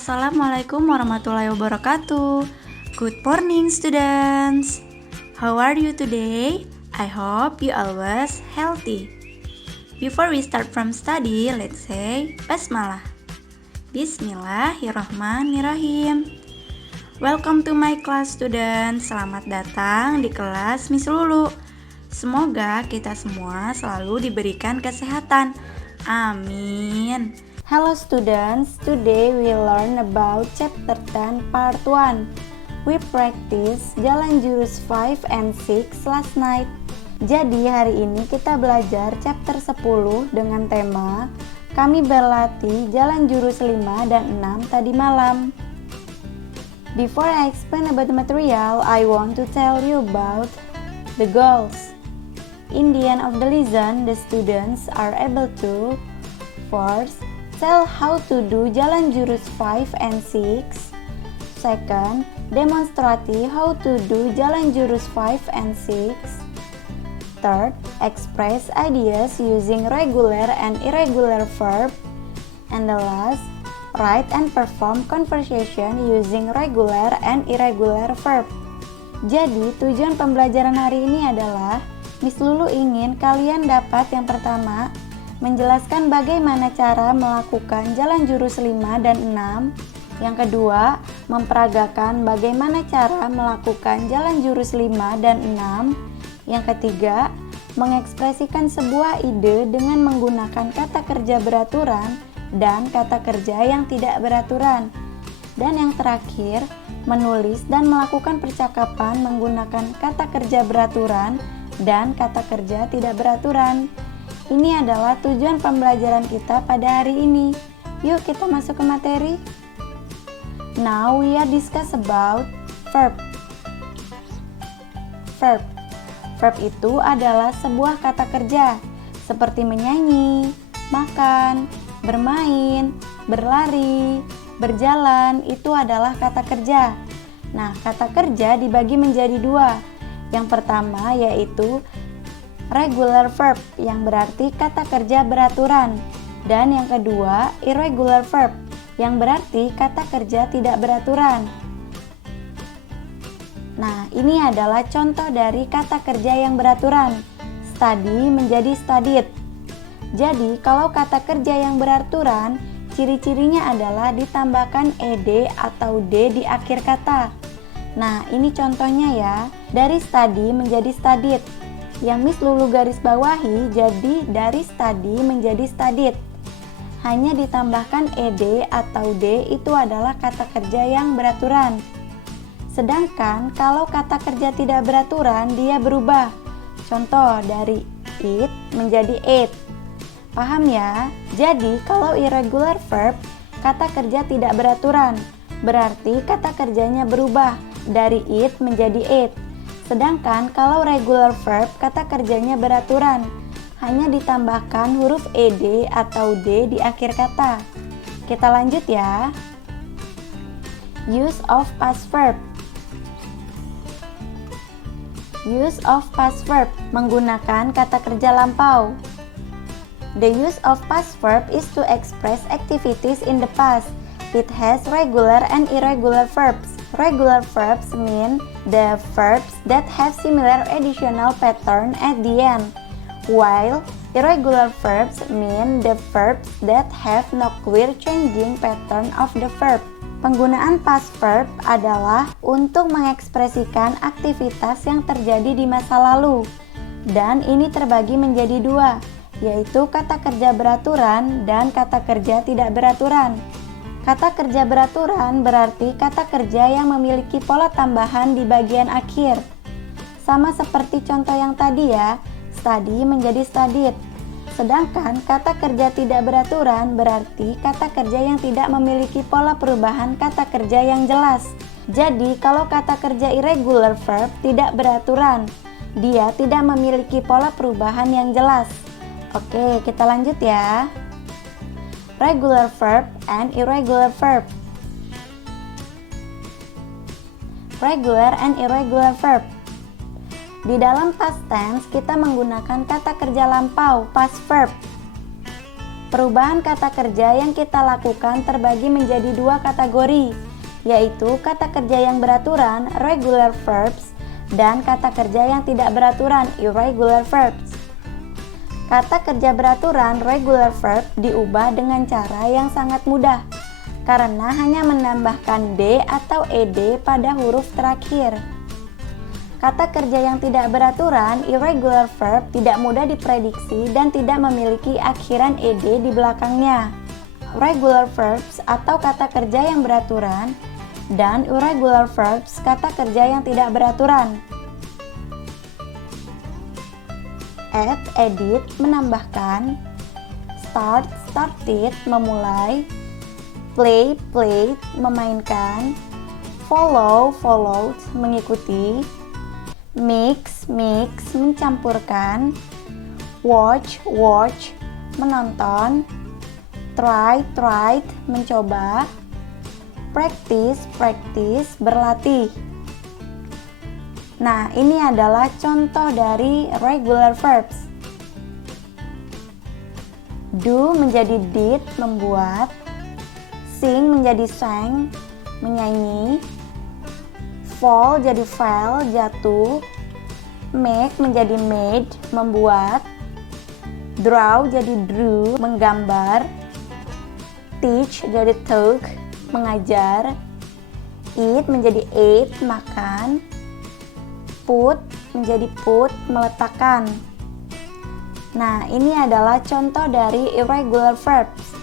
Assalamualaikum warahmatullahi wabarakatuh. Good morning, students. How are you today? I hope you always healthy. Before we start from study, let's say Basmalah. Bismillahirrahmanirrahim. Welcome to my class, students. Selamat datang di kelas Miss Lulu. Semoga kita semua selalu diberikan kesehatan. Amin. Hello students, today we learn about chapter 10 part 1. We practice Jalan Jurus 5 and 6 last night. Jadi hari ini kita belajar chapter 10 dengan tema Kami berlatih Jalan Jurus 5 dan 6 tadi malam. Before I explain about the material, I want to tell you about the goals. In the end of the lesson, the students are able to first, tell how to do Jalan Jurus 5 and 6. Second, demonstrate how to do Jalan Jurus 5 and 6. Third, express ideas using regular and irregular verb. And the last, write and perform conversation using regular and irregular verb. Jadi, tujuan pembelajaran hari ini adalah Miss Lulu ingin kalian dapat yang pertama, menjelaskan bagaimana cara melakukan Jalan Jurus 5 dan 6. Yang kedua, memperagakan bagaimana cara melakukan Jalan Jurus 5 dan 6. Yang ketiga, mengekspresikan sebuah ide dengan menggunakan kata kerja beraturan dan kata kerja yang tidak beraturan. Dan yang terakhir, menulis dan melakukan percakapan menggunakan kata kerja beraturan dan kata kerja tidak beraturan. Ini adalah tujuan pembelajaran kita pada hari ini. Yuk kita masuk ke materi. Now we are discuss about verb. Verb. Verb itu adalah sebuah kata kerja seperti menyanyi, makan, bermain, berlari, berjalan, itu adalah kata kerja. Nah, kata kerja dibagi menjadi dua. Yang pertama yaitu regular verb yang berarti kata kerja beraturan, dan yang kedua irregular verb yang berarti kata kerja tidak beraturan. Nah, ini adalah contoh dari kata kerja yang beraturan. Study menjadi studied. Jadi, kalau kata kerja yang beraturan, ciri-cirinya adalah ditambahkan ed atau d di akhir kata. Nah, ini contohnya ya. Dari study menjadi studied. Yang Miss Lulu garis bawahi, jadi dari study menjadi studied. Hanya ditambahkan ed atau d itu adalah kata kerja yang beraturan. Sedangkan kalau kata kerja tidak beraturan, dia berubah. Contoh dari eat menjadi ate. Paham ya? Jadi kalau irregular verb, kata kerja tidak beraturan. Berarti kata kerjanya berubah dari eat menjadi ate. Sedangkan kalau regular verb, kata kerjanya beraturan, hanya ditambahkan huruf ed atau d di akhir kata. Kita lanjut ya. Use of past verb. Use of past verb menggunakan kata kerja lampau. The use of past verb is to express activities in the past. It has regular and irregular verbs. Regular verbs mean the verbs that have similar additional pattern at the end, while irregular verbs mean the verbs that have no clear changing pattern of the verb. Penggunaan past verb adalah untuk mengekspresikan aktivitas yang terjadi di masa lalu, dan ini terbagi menjadi dua, yaitu kata kerja beraturan dan kata kerja tidak beraturan. Kata kerja beraturan berarti kata kerja yang memiliki pola tambahan di bagian akhir. Sama seperti contoh yang tadi ya, study menjadi studied. Sedangkan kata kerja tidak beraturan berarti kata kerja yang tidak memiliki pola perubahan kata kerja yang jelas. Jadi kalau kata kerja irregular verb tidak beraturan, dia tidak memiliki pola perubahan yang jelas. Oke, kita lanjut ya. Regular verb and irregular verb. Regular and irregular verb. Di dalam past tense kita menggunakan kata kerja lampau, past verb. Perubahan kata kerja yang kita lakukan terbagi menjadi dua kategori, yaitu kata kerja yang beraturan, regular verbs, dan kata kerja yang tidak beraturan, irregular verbs. Kata kerja beraturan, regular verb, diubah dengan cara yang sangat mudah, karena hanya menambahkan d atau ed pada huruf terakhir. Kata kerja yang tidak beraturan, irregular verb, tidak mudah diprediksi dan tidak memiliki akhiran ed di belakangnya. Regular verbs atau kata kerja yang beraturan dan irregular verbs, kata kerja yang tidak beraturan. Add, edit, menambahkan. Start, started, memulai. Play, played, memainkan. Follow, followed, mengikuti. Mix, mix, mencampurkan. Watch, watch, menonton. Try, tried, mencoba. Practice, practice, berlatih. Nah, ini adalah contoh dari regular verbs. Do menjadi did, membuat. Sing menjadi sang, menyanyi. Fall jadi fell, jatuh. Make menjadi made, membuat. Draw jadi drew, menggambar. Teach jadi taught, mengajar. Eat menjadi ate, makan. Put menjadi put, meletakkan. Nah, ini adalah contoh dari irregular verbs.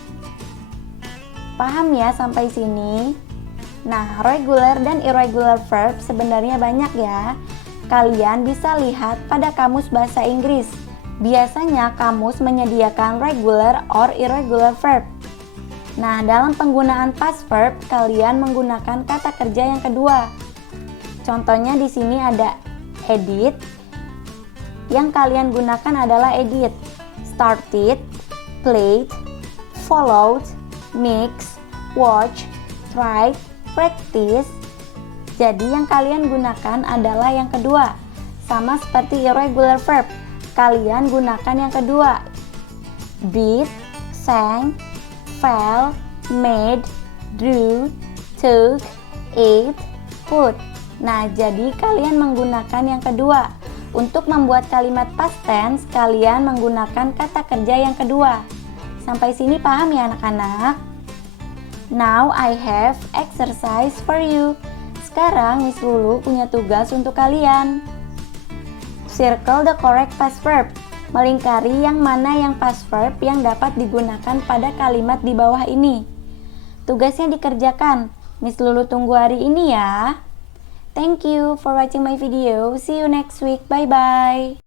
Paham ya sampai sini? Nah, regular dan irregular verb sebenarnya banyak ya. Kalian bisa lihat pada kamus bahasa Inggris. Biasanya kamus menyediakan regular or irregular verb. Nah, dalam penggunaan past verb, kalian menggunakan kata kerja yang kedua. Contohnya di sini ada edit. Yang kalian gunakan adalah edit. Started, played, followed, mix, watch, tried, practice. Jadi yang kalian gunakan adalah yang kedua. Sama seperti irregular verb, kalian gunakan yang kedua. Beat, sang, fell, made, drew, took, ate, put. Nah, jadi kalian menggunakan yang kedua. Untuk membuat kalimat past tense, kalian menggunakan kata kerja yang kedua. Sampai sini paham ya anak-anak? Now I have exercise for you. Sekarang Miss Lulu punya tugas untuk kalian. Circle the correct past verb. Melingkari yang mana yang past verb yang dapat digunakan pada kalimat di bawah ini. Tugasnya dikerjakan. Miss Lulu tunggu hari ini ya. Thank you for watching my video. See you next week. Bye-bye.